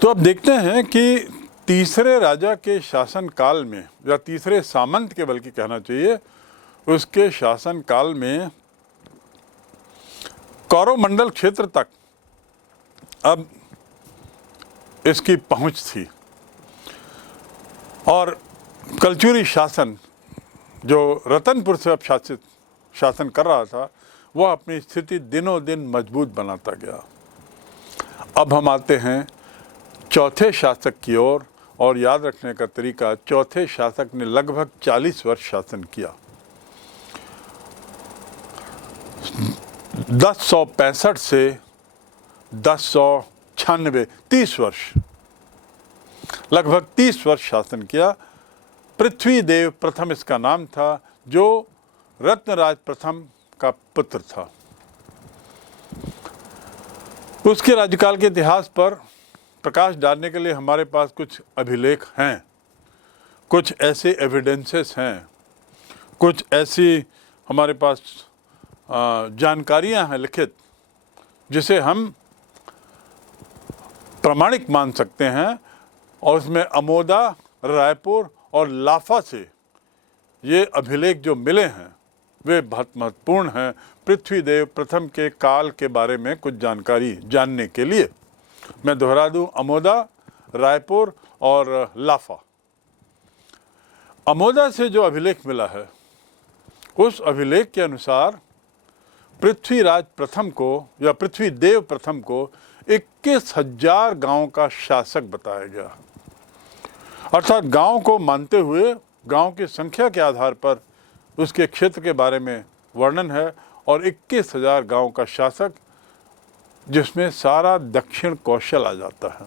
तो अब देखते हैं कि तीसरे राजा के शासन काल में, या तीसरे सामंत के बल्कि कहना चाहिए, उसके शासन काल में कौरवमंडल क्षेत्र तक अब इसकी पहुंच थी और कलचुरी शासन जो रतनपुर से अब शासन कर रहा था, वह अपनी स्थिति दिनों दिन मजबूत बनाता गया। अब हम आते हैं चौथे शासक की ओर, और याद रखने का तरीका, चौथे शासक ने लगभग 40 वर्ष शासन किया। 1065 से 1096, 30 वर्ष, लगभग 30 वर्ष शासन किया। पृथ्वीदेव प्रथम इसका नाम था, जो रत्नराज प्रथम का पुत्र था। उसके राज्यकाल के इतिहास पर प्रकाश डालने के लिए हमारे पास कुछ अभिलेख हैं, कुछ ऐसे एविडेंसेस हैं, कुछ ऐसी हमारे पास जानकारियां हैं लिखित, जिसे हम प्रामाणिक मान सकते हैं। और उसमें अमोदा, रायपुर और लाफा से ये अभिलेख जो मिले हैं वे बहुत महत्वपूर्ण हैं पृथ्वीदेव प्रथम के काल के बारे में कुछ जानकारी जानने के लिए। मैं दोहरा दूं, अमोदा, रायपुर और लाफा। अमोदा से जो अभिलेख मिला है, उस अभिलेख के अनुसार पृथ्वीराज प्रथम को या पृथ्वीदेव प्रथम को 21,000 गांव का शासक बताया गया। अर्थात गांव को मानते हुए गांव की संख्या के आधार पर उसके क्षेत्र के बारे में वर्णन है, और 21,000 गांव का शासक, जिसमें सारा दक्षिण कौशल आ जाता है।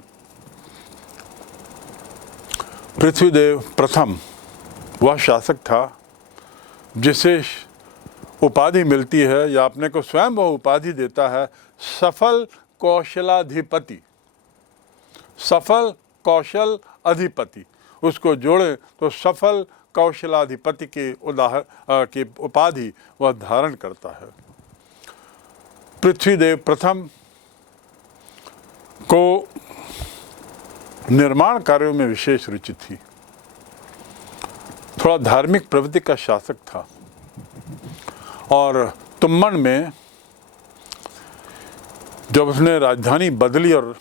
पृथ्वीदेव प्रथम वह शासक था जिसे उपाधि मिलती है, या अपने को स्वयं वह उपाधि देता है, सफल कौशलाधिपति। सफल कौशल अधिपति, उसको जोड़े तो सफल कौशलाधिपति की उपाधि वह धारण करता है। पृथ्वीदेव प्रथम को निर्माण कार्यों में विशेष रुचि थी, थोड़ा धार्मिक प्रवृत्ति का शासक था। और तुम्मन में जब उसने राजधानी बदली, और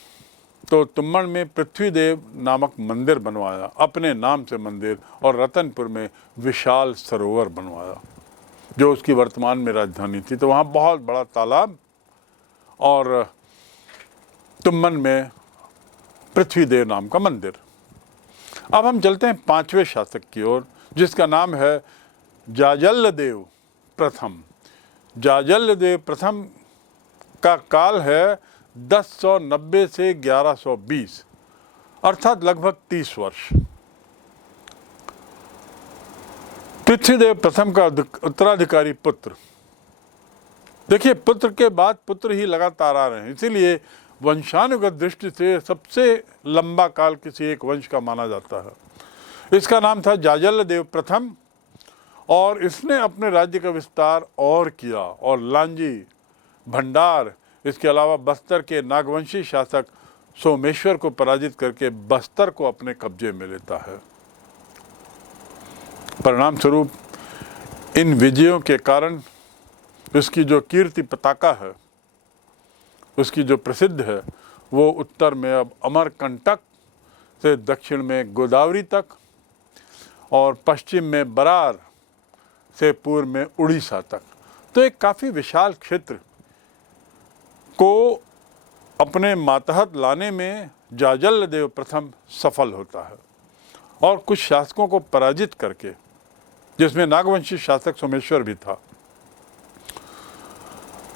तो तुम्मन में पृथ्वीदेव नामक मंदिर बनवाया, अपने नाम से मंदिर, और रतनपुर में विशाल सरोवर बनवाया जो उसकी वर्तमान में राजधानी थी। तो वहाँ बहुत बड़ा तालाब, और तुम्मन में पृथ्वीदेव नाम का मंदिर। अब हम चलते हैं पांचवें शासक की ओर, जिसका नाम है जाजल्लदेव प्रथम। जाजल्लदेव प्रथम का काल है 1090 से 1120, अर्थात लगभग 30 वर्ष। पृथ्वीदेव प्रथम का उत्तराधिकारी पुत्र, देखिए पुत्र के बाद पुत्र ही लगातार आ रहे हैं, इसीलिए वंशानुगत दृष्टि से सबसे लंबा काल किसी एक वंश का माना जाता है। इसका नाम था जाजल्लदेव प्रथम, और इसने अपने राज्य का विस्तार और किया, और लांजी, भंडार, इसके अलावा बस्तर के नागवंशी शासक सोमेश्वर को पराजित करके बस्तर को अपने कब्जे में लेता है। परिणाम स्वरूप इन विजयों के कारण उसकी जो कीर्ति पताका है, उसकी जो प्रसिद्ध है, वो उत्तर में अब अमरकंटक से दक्षिण में गोदावरी तक, और पश्चिम में बरार से पूर्व में उड़ीसा तक। तो एक काफ़ी विशाल क्षेत्र को अपने मातहत लाने में जाजल्लदेव प्रथम सफल होता है, और कुछ शासकों को पराजित करके, जिसमें नागवंशी शासक सोमेश्वर भी था।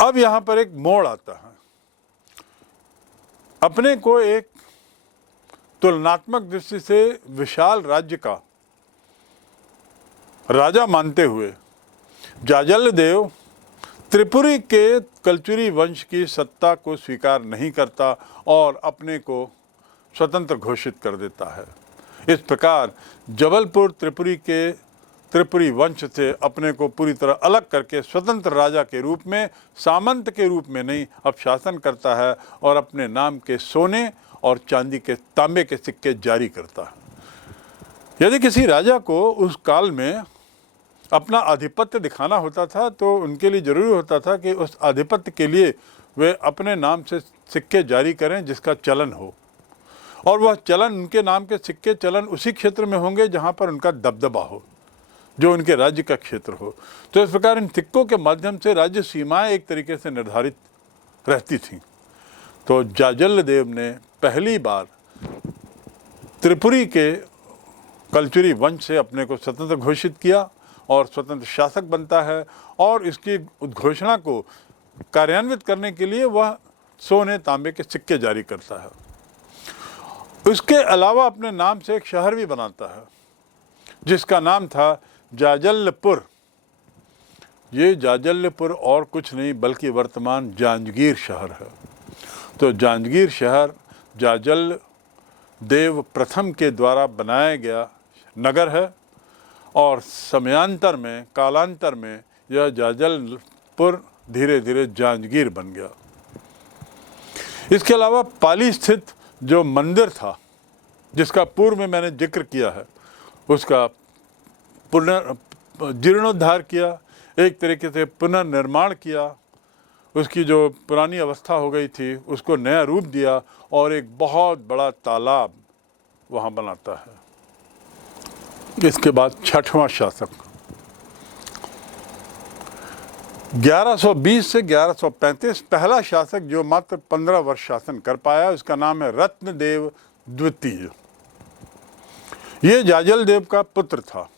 अब यहाँ पर एक मोड़ आता है। अपने को एक तुलनात्मक दृष्टि से विशाल राज्य का राजा मानते हुए जाजल्लदेव त्रिपुरी के कलचुरी वंश की सत्ता को स्वीकार नहीं करता और अपने को स्वतंत्र घोषित कर देता है। इस प्रकार जबलपुर त्रिपुरी वंश से अपने को पूरी तरह अलग करके स्वतंत्र राजा के रूप में, सामंत के रूप में नहीं, अब शासन करता है, और अपने नाम के सोने और तांबे के सिक्के जारी करता है। यदि किसी राजा को उस काल में अपना आधिपत्य दिखाना होता था तो उनके लिए ज़रूरी होता था कि उस आधिपत्य के लिए वे अपने नाम से सिक्के जारी करें जिसका चलन हो, और वह चलन, उनके नाम के सिक्के चलन उसी क्षेत्र में होंगे जहाँ पर उनका दबदबा हो, जो उनके राज्य का क्षेत्र हो। तो इस प्रकार इन सिक्कों के माध्यम से राज्य सीमाएं एक तरीके से निर्धारित रहती थीं। तो जाजल्य देव ने पहली बार त्रिपुरी के कलचुरी वंश से अपने को स्वतंत्र घोषित किया और स्वतंत्र शासक बनता है, और इसकी उद्घोषणा को कार्यान्वित करने के लिए वह सोने तांबे के सिक्के जारी करता है। उसके अलावा अपने नाम से एक शहर भी बनाता है जिसका नाम था जाजल्यपुर। ये जाजल्यपुर और कुछ नहीं बल्कि वर्तमान जांजगीर शहर है। तो जांजगीर शहर जाजल्य देव प्रथम के द्वारा बनाया गया नगर है, और समयांतर में, कालांतर में यह जाजलपुर धीरे धीरे जांजगीर बन गया। इसके अलावा पाली स्थित जो मंदिर था जिसका पूर्व में मैंने जिक्र किया है, उसका जीर्णोद्धार किया, एक तरीके से पुनर्निर्माण किया, उसकी जो पुरानी अवस्था हो गई थी उसको नया रूप दिया, और एक बहुत बड़ा तालाब वहाँ बनाता है। इसके बाद छठवां शासक 1120 से 1135, पहला शासक जो मात्र 15 वर्ष शासन कर पाया, उसका नाम है रत्नदेव द्वितीय। ये जाजल देव का पुत्र था।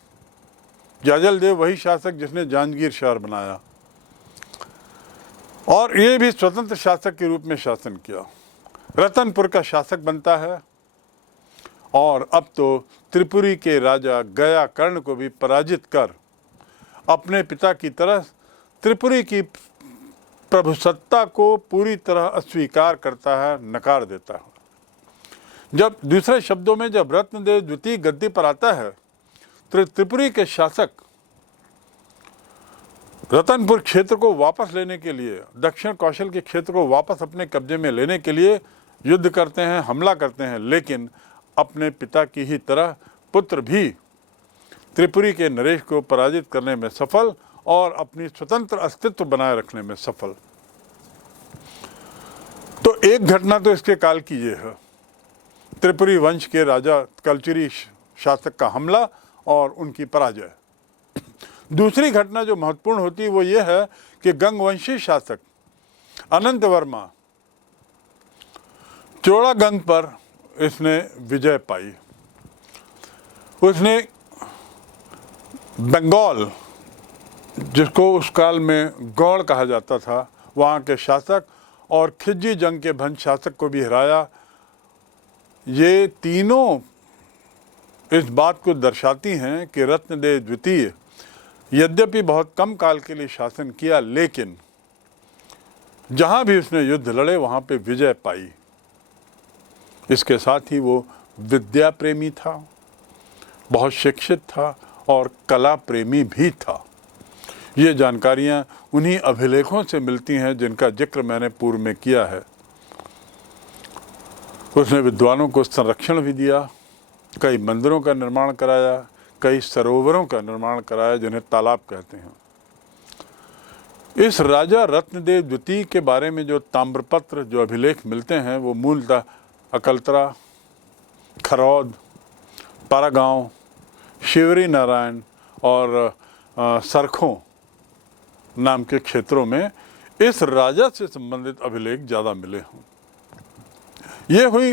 जाजल देव वही शासक जिसने जांजगीर शहर बनाया, और ये भी स्वतंत्र शासक के रूप में शासन किया। रतनपुर का शासक बनता है, और अब तो त्रिपुरी के राजा गया कर्ण को भी पराजित कर अपने पिता की तरह त्रिपुरी की प्रभुसत्ता को पूरी तरह अस्वीकार करता है, नकार देता है। जब दूसरे शब्दों में जब रत्नदेव द्वितीय गद्दी पर आता है तो त्रिपुरी के शासक रतनपुर क्षेत्र को वापस लेने के लिए, दक्षिण कौशल के क्षेत्र को वापस अपने कब्जे में लेने के लिए युद्ध करते हैं, हमला करते हैं, लेकिन अपने पिता की ही तरह पुत्र भी त्रिपुरी के नरेश को पराजित करने में सफल और अपनी स्वतंत्र अस्तित्व बनाए रखने में सफल। तो एक घटना तो इसके काल की ये है, त्रिपुरी वंश के राजा कलचुरी शासक का हमला और उनकी पराजय। दूसरी घटना जो महत्वपूर्ण होती है वो ये है कि गंगवंशी शासक अनंत वर्मा चोड़ागंग पर इसने विजय पाई। उसने बंगाल, जिसको उस काल में गौड़ कहा जाता था, वहाँ के शासक और खिज्जी जंग के भंज शासक को भी हराया। ये तीनों इस बात को दर्शाती हैं कि रत्नदेव द्वितीय यद्यपि बहुत कम काल के लिए शासन किया, लेकिन जहाँ भी उसने युद्ध लड़े वहाँ पे विजय पाई। इसके साथ ही वो विद्या प्रेमी था, बहुत शिक्षित था और कला प्रेमी भी था। ये जानकारियाँ उन्हीं अभिलेखों से मिलती हैं जिनका जिक्र मैंने पूर्व में किया है। उसने विद्वानों को संरक्षण भी दिया, कई मंदिरों का निर्माण कराया, कई सरोवरों का निर्माण कराया जिन्हें तालाब कहते हैं। इस राजा रत्नदेव द्वितीय के बारे में जो ताम्रपत्र, जो अभिलेख मिलते हैं, वो मूलतः अकलतरा, खरौद, पारागांव, शिवरी नारायण और सरखों नाम के क्षेत्रों में इस राजा से संबंधित अभिलेख ज़्यादा मिले हों। ये हुई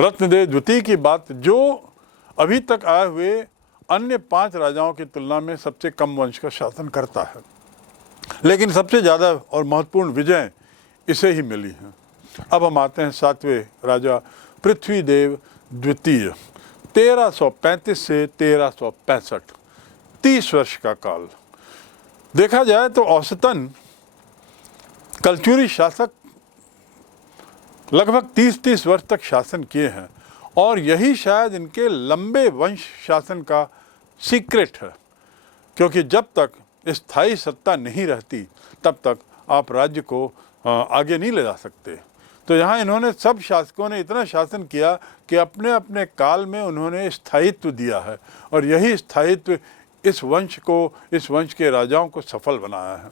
रत्नदेव द्वितीय की बात, जो अभी तक आए हुए अन्य 5 राजाओं की तुलना में सबसे कम वंश का शासन करता है, लेकिन सबसे ज़्यादा और महत्वपूर्ण विजय इसे ही मिली हैं। अब हम आते हैं 7वें राजा पृथ्वीदेव द्वितीय, 1335 से 1365, 30 वर्ष का काल। देखा जाए तो औसतन कलचुरी शासक लगभग 30-30 वर्ष तक शासन किए हैं, और यही शायद इनके लंबे वंश शासन का सीक्रेट है, क्योंकि जब तक स्थायी सत्ता नहीं रहती तब तक आप राज्य को आगे नहीं ले जा सकते। तो यहाँ इन्होंने सब शासकों ने इतना शासन किया कि अपने अपने काल में उन्होंने स्थायित्व दिया है, और यही स्थायित्व इस वंश के राजाओं को सफल बनाया है।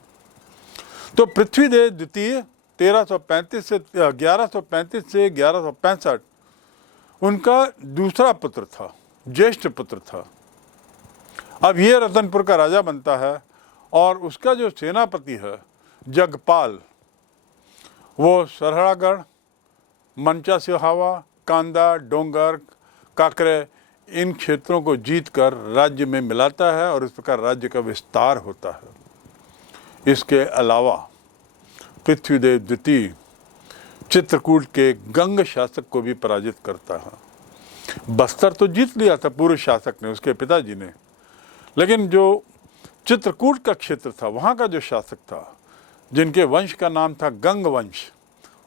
तो पृथ्वीदेव द्वितीय 1135 से 1165 उनका दूसरा पुत्र था, ज्येष्ठ पुत्र था। अब ये रतनपुर का राजा बनता है, और उसका जो सेनापति है जगपाल, वो सरहड़ागढ़, मनचा सिहावा, कांदा, डोंगर, काकरे इन क्षेत्रों को जीतकर राज्य में मिलाता है, और इस प्रकार राज्य का विस्तार होता है। इसके अलावा पृथ्वीदेव द्वितीय चित्रकूट के गंग शासक को भी पराजित करता है। बस्तर तो जीत लिया था पूर्व शासक ने, उसके पिताजी ने, लेकिन जो चित्रकूट का क्षेत्र था, वहाँ का जो शासक था, जिनके वंश का नाम था गंग वंश,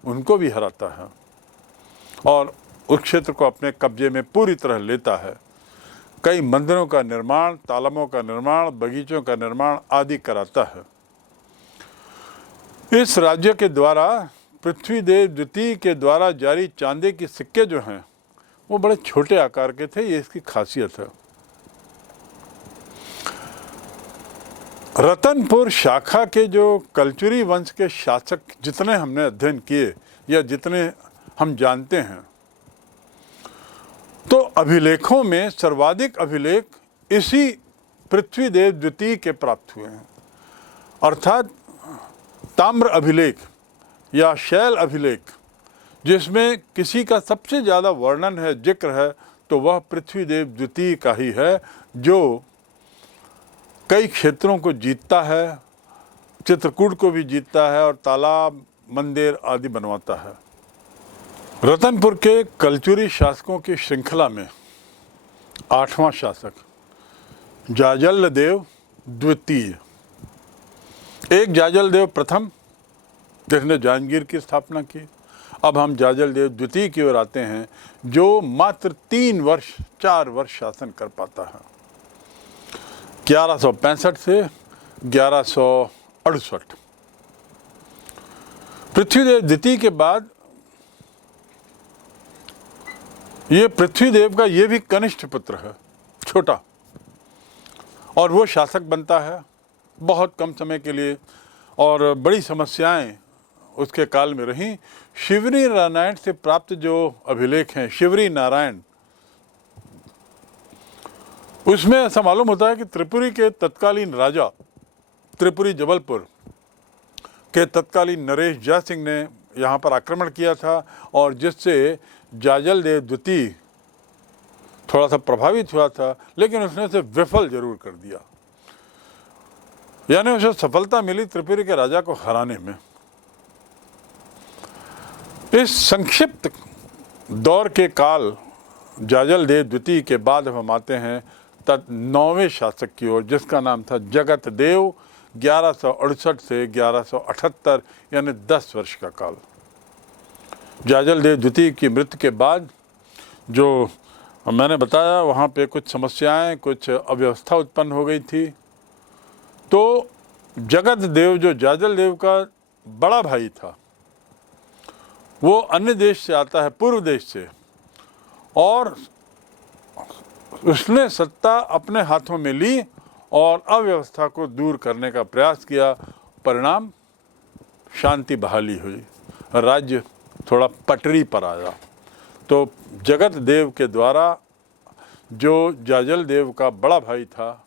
उनको भी हराता है और उस क्षेत्र को अपने कब्जे में पूरी तरह लेता है। कई मंदिरों का निर्माण, तालाबों का निर्माण, बगीचों का निर्माण आदि कराता है। इस राज्य के द्वारा पृथ्वीदेव द्वितीय के द्वारा जारी चांदी के सिक्के जो हैं वो बड़े छोटे आकार के थे, ये इसकी खासियत है। रतनपुर शाखा के जो कलचुरी वंश के शासक जितने हमने अध्ययन किए या जितने हम जानते हैं, तो अभिलेखों में सर्वाधिक अभिलेख इसी पृथ्वीदेव द्वितीय के प्राप्त हुए हैं, अर्थात ताम्र अभिलेख या शैल अभिलेख, जिसमें किसी का सबसे ज़्यादा वर्णन है, जिक्र है, तो वह पृथ्वीदेव द्वितीय का ही है, जो कई क्षेत्रों को जीतता है, चित्रकूट को भी जीतता है और तालाब, मंदिर आदि बनवाता है। रतनपुर के कलचुरी शासकों की श्रृंखला में 8वां शासक जाजल देव द्वितीय, एक जाजल देव प्रथम जिसने जांजगीर की स्थापना की। अब हम जाजल देव द्वितीय की ओर आते हैं, जो मात्र 4 वर्ष शासन कर पाता है, 1165 से 1168। पृथ्वीदेव द्वितीय के बाद ये पृथ्वीदेव का ये भी कनिष्ठ पुत्र है, छोटा, और वो शासक बनता है बहुत कम समय के लिए, और बड़ी समस्याएं उसके काल में रहीं। शिवरी नारायण से प्राप्त जो अभिलेख हैं, शिवरी नारायण, उसमें ऐसा मालूम होता है कि त्रिपुरी के तत्कालीन राजा, त्रिपुरी जबलपुर के तत्कालीन नरेश जय सिंह ने यहाँ पर आक्रमण किया था, और जिससे जाजल देव द्वितीय थोड़ा सा प्रभावित हुआ था, लेकिन उसने उसे विफल जरूर कर दिया, यानी उसे सफलता मिली त्रिपुरी के राजा को हराने में। इस संक्षिप्त दौर के काल जाजल देव द्वितीय के बाद हम आते हैं 9वें शासक की ओर, जिसका नाम था जगत देव, 1168 से 1178, यानी 10 वर्ष का काल। जाजल देव द्वितीय की मृत्यु के बाद जो मैंने बताया, वहाँ पे कुछ समस्याएं, कुछ अव्यवस्था उत्पन्न हो गई थी। तो जगत देव, जो जाजल देव का बड़ा भाई था, वो अन्य देश से आता है, पूर्व देश से, और उसने सत्ता अपने हाथों में ली और अव्यवस्था को दूर करने का प्रयास किया। परिणाम शांति बहाली हुई, राज्य थोड़ा पटरी पर आया। तो जगत देव के द्वारा जो जाजल देव का बड़ा भाई था,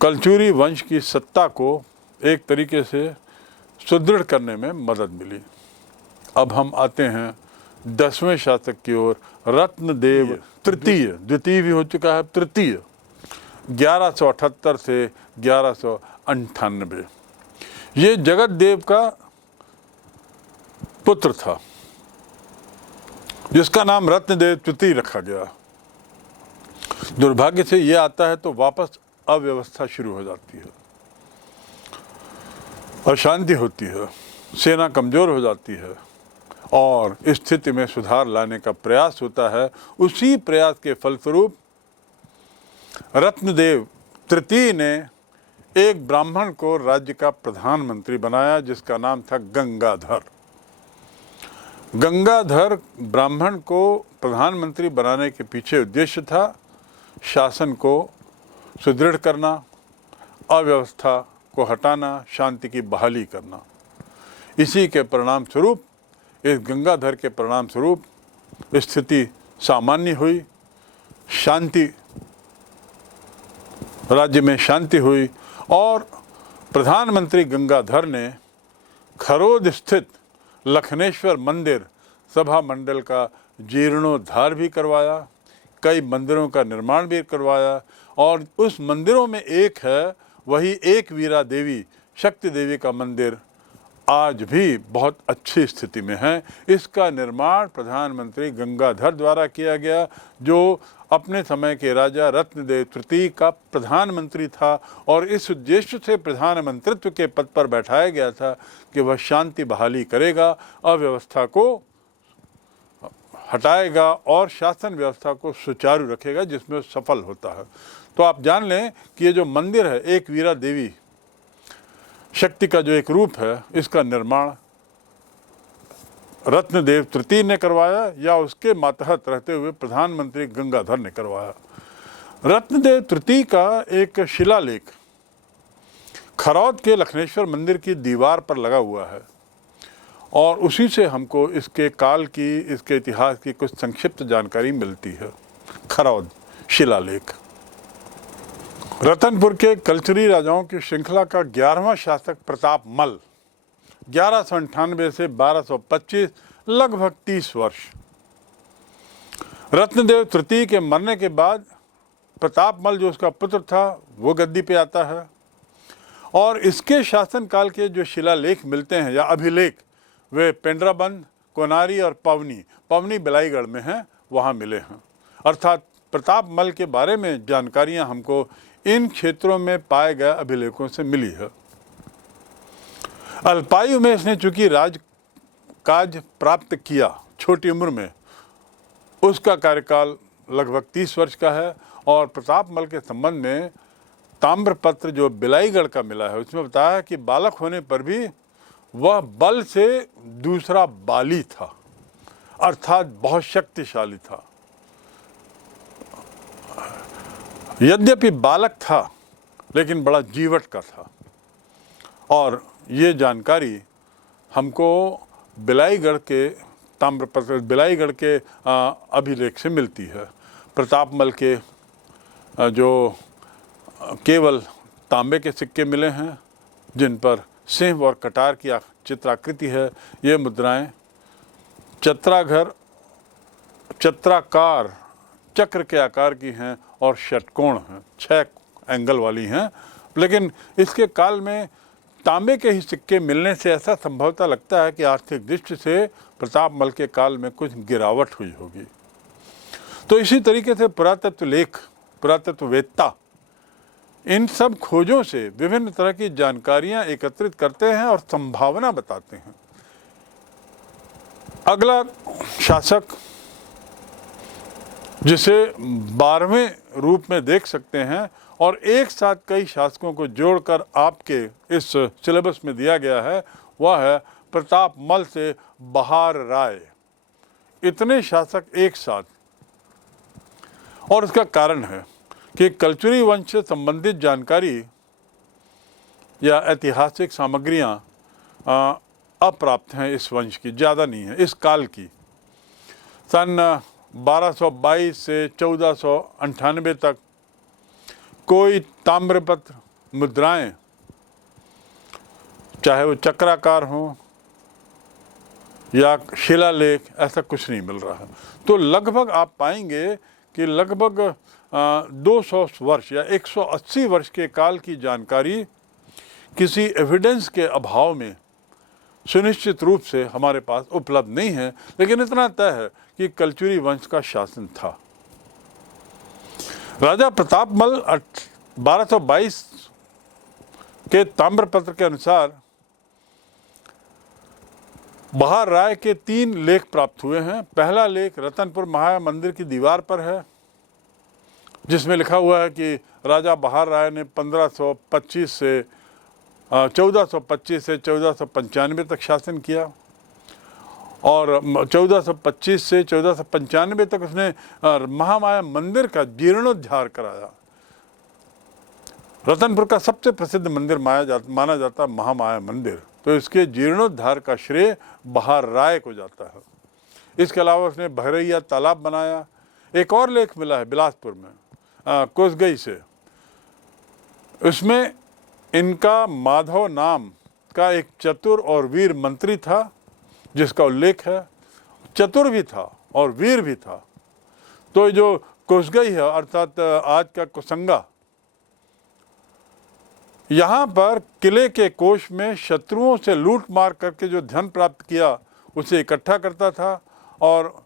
कलचुरी वंश की सत्ता को एक तरीके से सुदृढ़ करने में मदद मिली। अब हम आते हैं 10वें शासक की ओर, रत्नदेव तृतीय, द्वितीय भी हो चुका है, तृतीय, 1178 से 1198। ये जगत देव का पुत्र था, जिसका नाम रत्नदेव तृतीय रखा गया। दुर्भाग्य से ये आता है तो वापस अव्यवस्था शुरू हो जाती है, अशांति होती है, सेना कमजोर हो जाती है, और स्थिति में सुधार लाने का प्रयास होता है। उसी प्रयास के फलस्वरूप रत्नदेव तृतीय ने एक ब्राह्मण को राज्य का प्रधानमंत्री बनाया, जिसका नाम था गंगाधर। गंगाधर ब्राह्मण को प्रधानमंत्री बनाने के पीछे उद्देश्य था शासन को सुदृढ़ करना, अव्यवस्था को हटाना, शांति की बहाली करना। इसी के परिणाम स्वरूप, इस गंगाधर के परिणाम स्वरूप स्थिति सामान्य हुई, शांति, राज्य में शांति हुई और प्रधानमंत्री गंगाधर ने खरोद स्थित लखनेश्वर मंदिर सभा मंडल का जीर्णोद्धार भी करवाया, कई मंदिरों का निर्माण भी करवाया और उस मंदिरों में एक है, वही एक वीरा देवी शक्ति देवी का मंदिर आज भी बहुत अच्छी स्थिति में है। इसका निर्माण प्रधानमंत्री गंगाधर द्वारा किया गया, जो अपने समय के राजा रत्नदेव तृतीय का प्रधानमंत्री था और इस उद्देश्य से प्रधानमंत्रित्व के पद पर बैठाया गया था कि वह शांति बहाली करेगा, अव्यवस्था को हटाएगा और शासन व्यवस्था को सुचारू रखेगा, जिसमें सफल होता है। तो आप जान लें कि ये जो मंदिर है, एक वीरा देवी शक्ति का जो एक रूप है, इसका निर्माण रत्नदेव तृतीय ने करवाया या उसके मातहत रहते हुए प्रधानमंत्री गंगाधर ने करवाया। रत्नदेव तृतीय का एक शिलालेख खरौद के लखनेश्वर मंदिर की दीवार पर लगा हुआ है और उसी से हमको इसके काल की, इसके इतिहास की कुछ संक्षिप्त जानकारी मिलती है। खरौद शिलालेख रतनपुर के कलचुरी राजाओं की श्रृंखला का 11वां शासक प्रताप मल 1198 से 1225, लगभग 30 वर्ष। रत्नदेव तृतीय के मरने के बाद प्रताप मल, जो उसका पुत्र था, वो गद्दी पे आता है और इसके शासनकाल के जो शिलालेख मिलते हैं या अभिलेख, वे पेंड्राबंद, कोनारी और पवनी बिलाईगढ़ में हैं, वहाँ मिले हैं। अर्थात प्रताप मल के बारे में जानकारियाँ हमको इन क्षेत्रों में पाए गए अभिलेखों से मिली है। अल्पायु में इसने चूंकि राजकाज प्राप्त किया, छोटी उम्र में, उसका कार्यकाल लगभग 30 वर्ष का है और प्रताप मल के संबंध में ताम्रपत्र जो बिलाईगढ़ का मिला है, उसमें बताया कि बालक होने पर भी वह बल से दूसरा बाली था, अर्थात बहुत शक्तिशाली था। यद्यपि बालक था लेकिन बड़ा जीवट का था और ये जानकारी हमको बिलाईगढ़ के ताम्रपत्र, बिलाईगढ़ के अभिलेख से मिलती है। प्रतापमल के जो केवल तांबे के सिक्के मिले हैं जिन पर सिंह और कटार की चित्राकृति है, ये मुद्राएं चत्राकार चक्र के आकार की हैं और षटकोण हैं, 6 एंगल वाली हैं। लेकिन इसके काल में तांबे के ही सिक्के मिलने से ऐसा संभवतः लगता है कि आर्थिक दृष्टि से प्रतापमल के काल में कुछ गिरावट हुई होगी। तो इसी तरीके से पुरातत्ववेत्ता इन सब खोजों से विभिन्न तरह की जानकारियां एकत्रित करते हैं और संभावना बताते हैं। अगला शासक जिसे 12वें रूप में देख सकते हैं और एक साथ कई शासकों को जोड़कर आपके इस सिलेबस में दिया गया है, वह है प्रताप मल से बहार राय। इतने शासक एक साथ, और इसका कारण है कि कलचुरी वंश से संबंधित जानकारी या ऐतिहासिक सामग्रियां अप्राप्त हैं। इस वंश की ज़्यादा नहीं है, इस काल की। सन 1222 से 1498 तक कोई ताम्रपत्र मुद्राएं, चाहे वो चक्राकार हो या शिलालेख, ऐसा कुछ नहीं मिल रहा है। तो लगभग आप पाएंगे कि लगभग 200 वर्ष या 180 वर्ष के काल की जानकारी किसी एविडेंस के अभाव में सुनिश्चित रूप से हमारे पास उपलब्ध नहीं है। लेकिन इतना तय है कि कलचुरी वंश का शासन था। राजा प्रतापमल 1222 के ताम्रपत्र के अनुसार बहार राय के 3 लेख प्राप्त हुए हैं। पहला लेख रतनपुर महाया मंदिर की दीवार पर है, जिसमें लिखा हुआ है कि राजा बहार राय ने 1425 से 1495 तक शासन किया और 1425 से 1495 तक उसने महामाया मंदिर का जीर्णोद्धार कराया। रतनपुर का सबसे प्रसिद्ध मंदिर माना जाता है महामाया मंदिर, तो इसके जीर्णोद्धार का श्रेय बहार राय को जाता है। इसके अलावा उसने भरैया तालाब बनाया। एक और लेख मिला है बिलासपुर में कोसगई से, उसमें इनका माधव नाम का एक चतुर और वीर मंत्री था जिसका उल्लेख है। चतुर भी था और वीर भी था। तो जो कोसगई है अर्थात आज का कोसंगा, यहाँ पर किले के कोष में शत्रुओं से लूट मार करके जो धन प्राप्त किया उसे इकट्ठा करता था और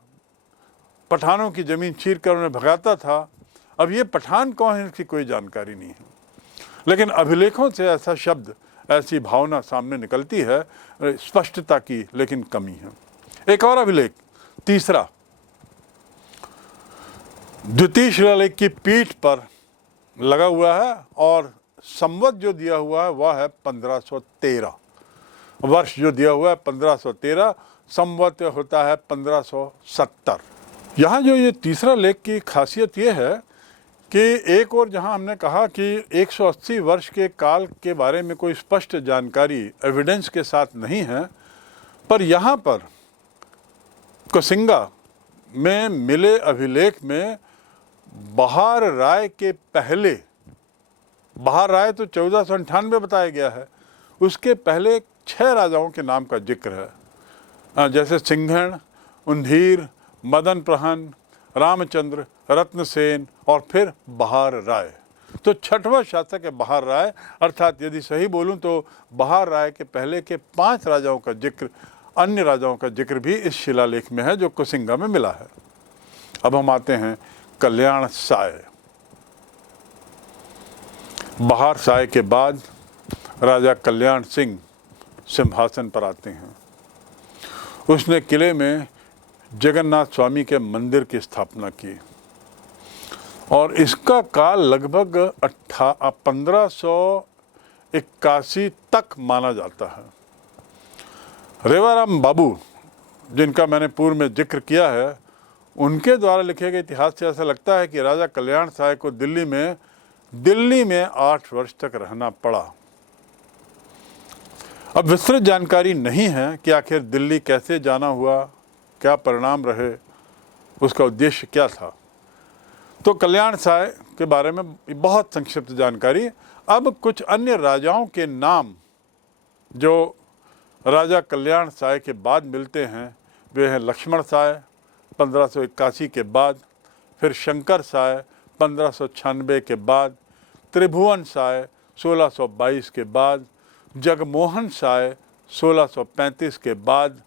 पठानों की ज़मीन चीर कर उन्हें भगाता था। अब ये पठान कौन है इसकी कोई जानकारी नहीं है, लेकिन अभिलेखों से ऐसा शब्द, ऐसी भावना सामने निकलती है, स्पष्टता की लेकिन कमी है। एक और अभिलेख, तीसरा, द्वितीय शिलालेख की पीठ पर लगा हुआ है और संवत जो दिया हुआ है वह है 1513। वर्ष जो दिया हुआ है 1513, संवत होता है 1570। यहाँ जो ये तीसरा लेख की खासियत ये है कि एक और जहाँ हमने कहा कि 180 वर्ष के काल के बारे में कोई स्पष्ट जानकारी एविडेंस के साथ नहीं है, पर यहाँ पर कोसिंगा में मिले अभिलेख में बहार राय के पहले, बहार राय तो 1498 बताया गया है, उसके पहले 6 राजाओं के नाम का जिक्र है, जैसे सिंघण, उंधीर, मदन प्रहन, रामचंद्र, रत्नसेन और फिर बहार राय। तो 6वां शासक है बहार राय, अर्थात यदि सही बोलूं तो बहार राय के पहले के 5 राजाओं का जिक्र, अन्य राजाओं का जिक्र भी इस शिलालेख में है जो कोसिंगा में मिला है। अब हम आते हैं कल्याण साय। बहार साय के बाद राजा कल्याण सिंह सिंहासन पर आते हैं। उसने किले में जगन्नाथ स्वामी के मंदिर की स्थापना की और इसका काल लगभग 1581 तक माना जाता है। रेवाराम बाबू, जिनका मैंने पूर्व में जिक्र किया है, उनके द्वारा लिखे गए इतिहास से ऐसा लगता है कि राजा कल्याण साय को दिल्ली में 8 वर्ष तक रहना पड़ा। अब विस्तृत जानकारी नहीं है कि आखिर दिल्ली कैसे जाना हुआ, क्या परिणाम रहे, उसका उद्देश्य क्या था। तो कल्याण साय के बारे में बहुत संक्षिप्त जानकारी। अब कुछ अन्य राजाओं के नाम जो राजा कल्याण साय के बाद मिलते हैं वे हैं लक्ष्मण साय 1581 के बाद, फिर शंकर साय 1596 के बाद, त्रिभुवन साय 1622 के बाद, जगमोहन साय 1635 के बाद,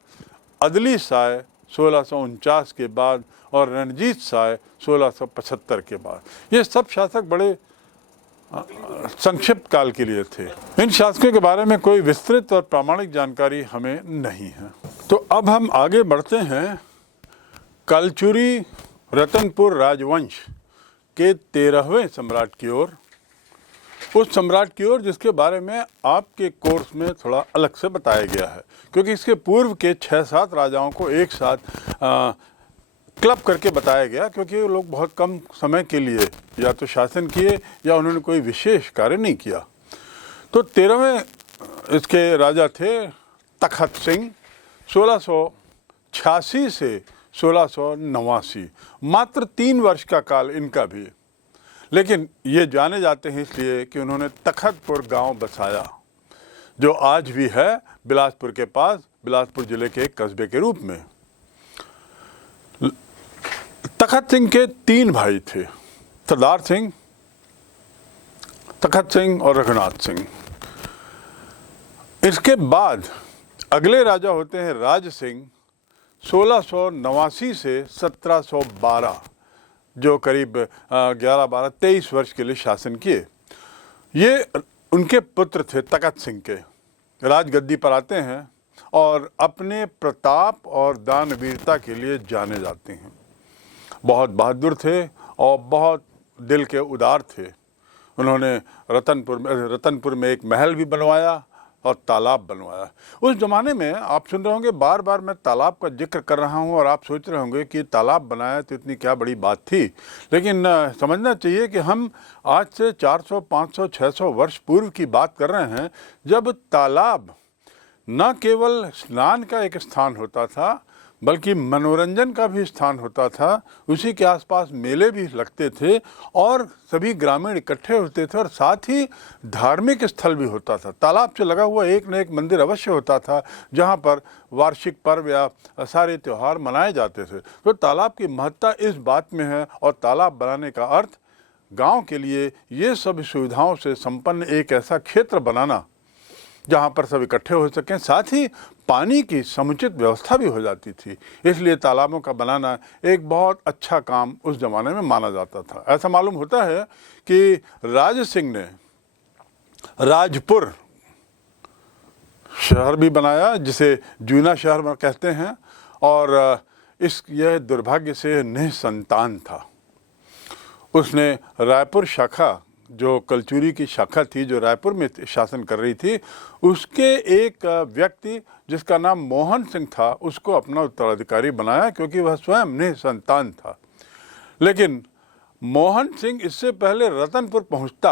अदली साय 1649 के बाद और रणजीत साय 1675 के बाद। ये सब शासक बड़े संक्षिप्त काल के लिए थे। इन शासकों के बारे में कोई विस्तृत और प्रामाणिक जानकारी हमें नहीं है। तो अब हम आगे बढ़ते हैं कलचुरी रतनपुर राजवंश के 13वें सम्राट की ओर, उस सम्राट की ओर जिसके बारे में आपके कोर्स में थोड़ा अलग से बताया गया है, क्योंकि इसके पूर्व के 6-7 राजाओं को एक साथ क्लब करके बताया गया, क्योंकि वो लोग बहुत कम समय के लिए या तो शासन किए या उन्होंने कोई विशेष कार्य नहीं किया। तो 13वें इसके राजा थे तखत सिंह 1686 से 1689, मात्र 3 वर्ष का काल इनका भी। लेकिन ये जाने जाते हैं इसलिए कि उन्होंने तखतपुर गांव बसाया, जो आज भी है बिलासपुर के पास, बिलासपुर जिले के एक कस्बे के रूप में। तखत सिंह के 3 भाई थे, सरदार सिंह, तखत सिंह और रघुनाथ सिंह। इसके बाद अगले राजा होते हैं राज सिंह 1689 से 1712, जो करीब 11-12-23 वर्ष के लिए शासन किए। ये उनके पुत्र थे तखत सिंह के। राजगद्दी पर आते हैं और अपने प्रताप और दानवीरता के लिए जाने जाते हैं। बहुत बहादुर थे और बहुत दिल के उदार थे। उन्होंने रतनपुर में एक महल भी बनवाया, और तालाब बनवाया। उस ज़माने में आप सुन रहे होंगे, बार बार मैं तालाब का जिक्र कर रहा हूँ और आप सोच रहे होंगे कि तालाब बनाया तो इतनी क्या बड़ी बात थी, लेकिन समझना चाहिए कि हम आज से 400, 500, 600 वर्ष पूर्व की बात कर रहे हैं, जब तालाब न केवल स्नान का एक स्थान होता था बल्कि मनोरंजन का भी स्थान होता था। उसी के आसपास मेले भी लगते थे और सभी ग्रामीण इकट्ठे होते थे और साथ ही धार्मिक स्थल भी होता था। तालाब से लगा हुआ एक न एक मंदिर अवश्य होता था जहाँ पर वार्षिक पर्व या सारे त्यौहार मनाए जाते थे। तो तालाब की महत्ता इस बात में है, और तालाब बनाने का अर्थ गांव के लिए ये सब सुविधाओं से संपन्न एक ऐसा क्षेत्र बनाना जहाँ पर सब इकट्ठे हो सकें, साथ ही पानी की समुचित व्यवस्था भी हो जाती थी। इसलिए तालाबों का बनाना एक बहुत अच्छा काम उस ज़माने में माना जाता था। ऐसा मालूम होता है कि राज सिंह ने राजपुर शहर भी बनाया, जिसे जूना शहर कहते हैं, और यह दुर्भाग्य से निसंतान था। उसने रायपुर शाखा, जो कलचुरी की शाखा थी जो रायपुर में शासन कर रही थी, उसके एक व्यक्ति जिसका नाम मोहन सिंह था, उसको अपना उत्तराधिकारी बनाया क्योंकि वह स्वयं निसंतान था। लेकिन मोहन सिंह इससे पहले रतनपुर पहुंचता,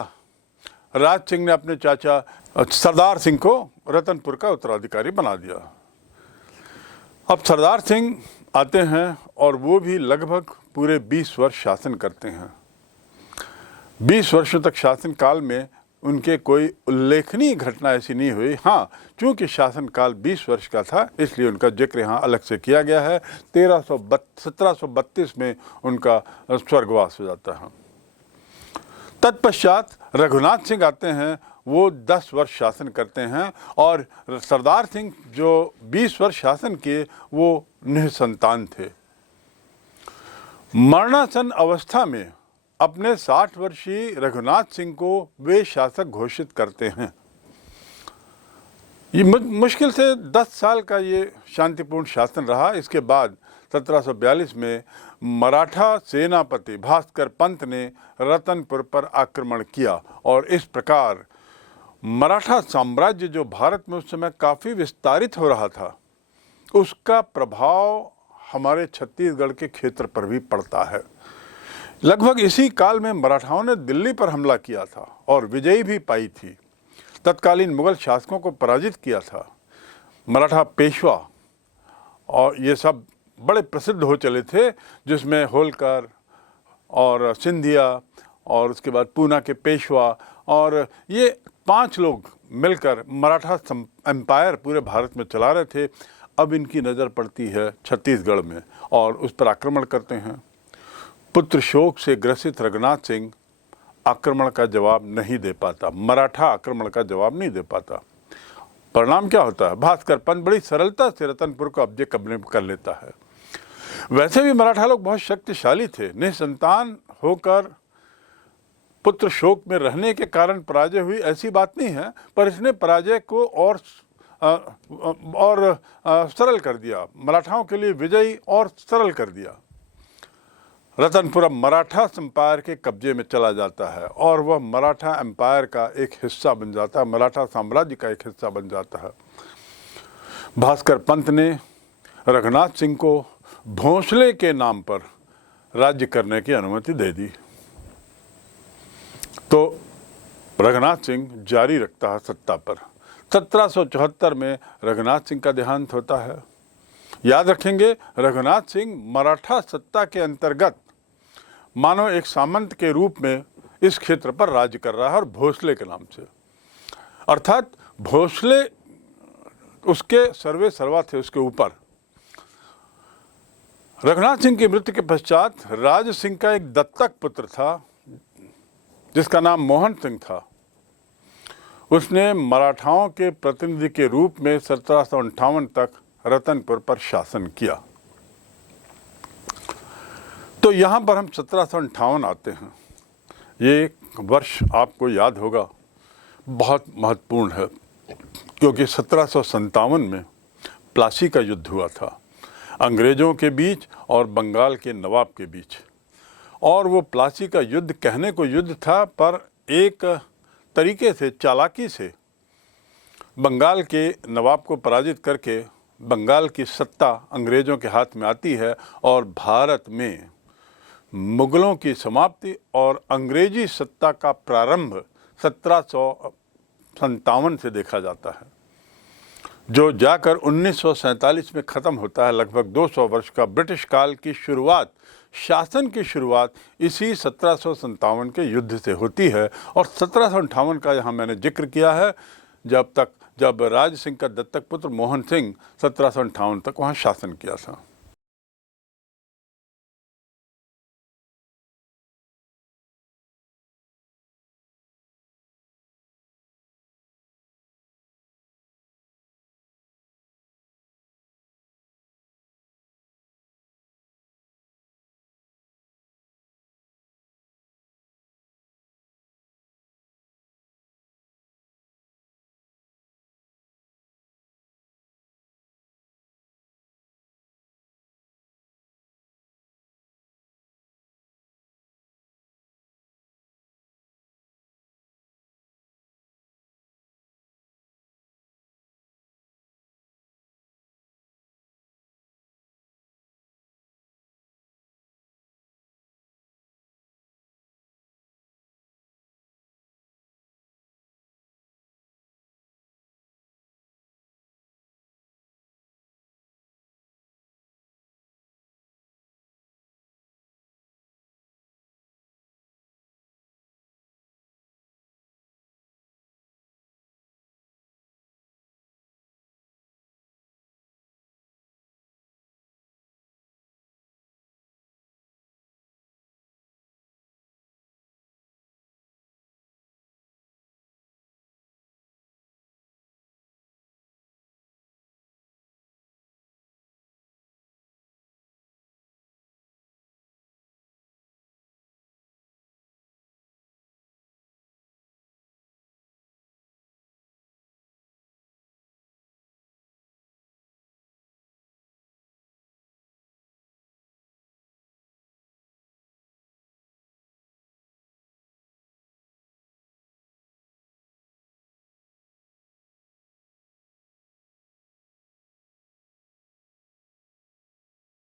राज सिंह ने अपने चाचा सरदार सिंह को रतनपुर का उत्तराधिकारी बना दिया। अब सरदार सिंह आते हैं और वो भी लगभग पूरे 20 वर्ष शासन करते हैं। 20 वर्षों तक शासन काल में उनके कोई उल्लेखनीय घटना ऐसी नहीं हुई। हाँ, चूंकि शासन काल 20 वर्ष का था इसलिए उनका जिक्र यहाँ अलग से किया गया है। 1732 में उनका स्वर्गवास हो जाता है। तत्पश्चात रघुनाथ सिंह आते हैं, वो 10 वर्ष शासन करते हैं, और सरदार सिंह जो 20 वर्ष शासन किए वो निसंतान थे। मरणासन अवस्था में अपने 60 वर्षीय रघुनाथ सिंह को वे शासक घोषित करते हैं। ये मुश्किल से 10 साल का ये शांतिपूर्ण शासन रहा। इसके बाद 1742 में मराठा सेनापति भास्कर पंत ने रतनपुर पर आक्रमण किया, और इस प्रकार मराठा साम्राज्य, जो भारत में उस समय काफ़ी विस्तारित हो रहा था, उसका प्रभाव हमारे छत्तीसगढ़ के क्षेत्र पर भी पड़ता है। लगभग इसी काल में मराठाओं ने दिल्ली पर हमला किया था और विजयी भी पाई थी। तत्कालीन मुगल शासकों को पराजित किया था। मराठा पेशवा और ये सब बड़े प्रसिद्ध हो चले थे, जिसमें होलकर और सिंधिया और उसके बाद पूना के पेशवा, और ये 5 लोग मिलकर मराठा एम्पायर पूरे भारत में चला रहे थे। अब इनकी नज़र पड़ती है छत्तीसगढ़ में और उस पर आक्रमण करते हैं। पुत्र शोक से ग्रसित रघुनाथ सिंह आक्रमण का जवाब नहीं दे पाता, मराठा आक्रमण का जवाब नहीं दे पाता। परिणाम क्या होता है? भास्कर पंत बड़ी सरलता से रतनपुर को कब्जे कर लेता है। वैसे भी मराठा लोग बहुत शक्तिशाली थे। निसंतान होकर पुत्र शोक में रहने के कारण पराजय हुई ऐसी बात नहीं है, पर इसने पराजय को और सरल कर दिया, मराठाओं के लिए विजयी और सरल कर दिया। रतनपुर अब मराठा एम्पायर के कब्जे में चला जाता है और वह मराठा एम्पायर का एक हिस्सा बन जाता है, मराठा साम्राज्य का एक हिस्सा बन जाता है। भास्कर पंत ने रघुनाथ सिंह को भोंसले के नाम पर राज्य करने की अनुमति दे दी। तो रघुनाथ सिंह जारी रखता है सत्ता पर। 1774 में रघुनाथ सिंह का देहांत होता है। याद रखेंगे, रघुनाथ सिंह मराठा सत्ता के अंतर्गत मानो एक सामंत के रूप में इस क्षेत्र पर राज्य कर रहा है, और भोसले के नाम से, अर्थात भोसले उसके सर्वे सर्वा थे, उसके ऊपर। रघुनाथ सिंह की मृत्यु के पश्चात राज सिंह का एक दत्तक पुत्र था जिसका नाम मोहन सिंह था। उसने मराठाओं के प्रतिनिधि के रूप में 1758 तक रतनपुर पर शासन किया। तो यहाँ पर हम 1758 आते हैं। ये वर्ष आपको याद होगा, बहुत महत्वपूर्ण है, क्योंकि 1757 में प्लासी का युद्ध हुआ था अंग्रेज़ों के बीच और बंगाल के नवाब के बीच। और वो प्लासी का युद्ध कहने को युद्ध था, पर एक तरीके से, चालाकी से बंगाल के नवाब को पराजित करके बंगाल की सत्ता अंग्रेज़ों के हाथ में आती है और भारत में मुगलों की समाप्ति और अंग्रेजी सत्ता का प्रारंभ 1757 से देखा जाता है, जो जाकर 1947 में ख़त्म होता है। लगभग 200 वर्ष का ब्रिटिश काल की शुरुआत, शासन की शुरुआत इसी 1757 के युद्ध से होती है। और 1758 का यहाँ मैंने जिक्र किया है, जब राज सिंह का दत्तक पुत्र मोहन सिंह 1758 तक वहाँ शासन किया था।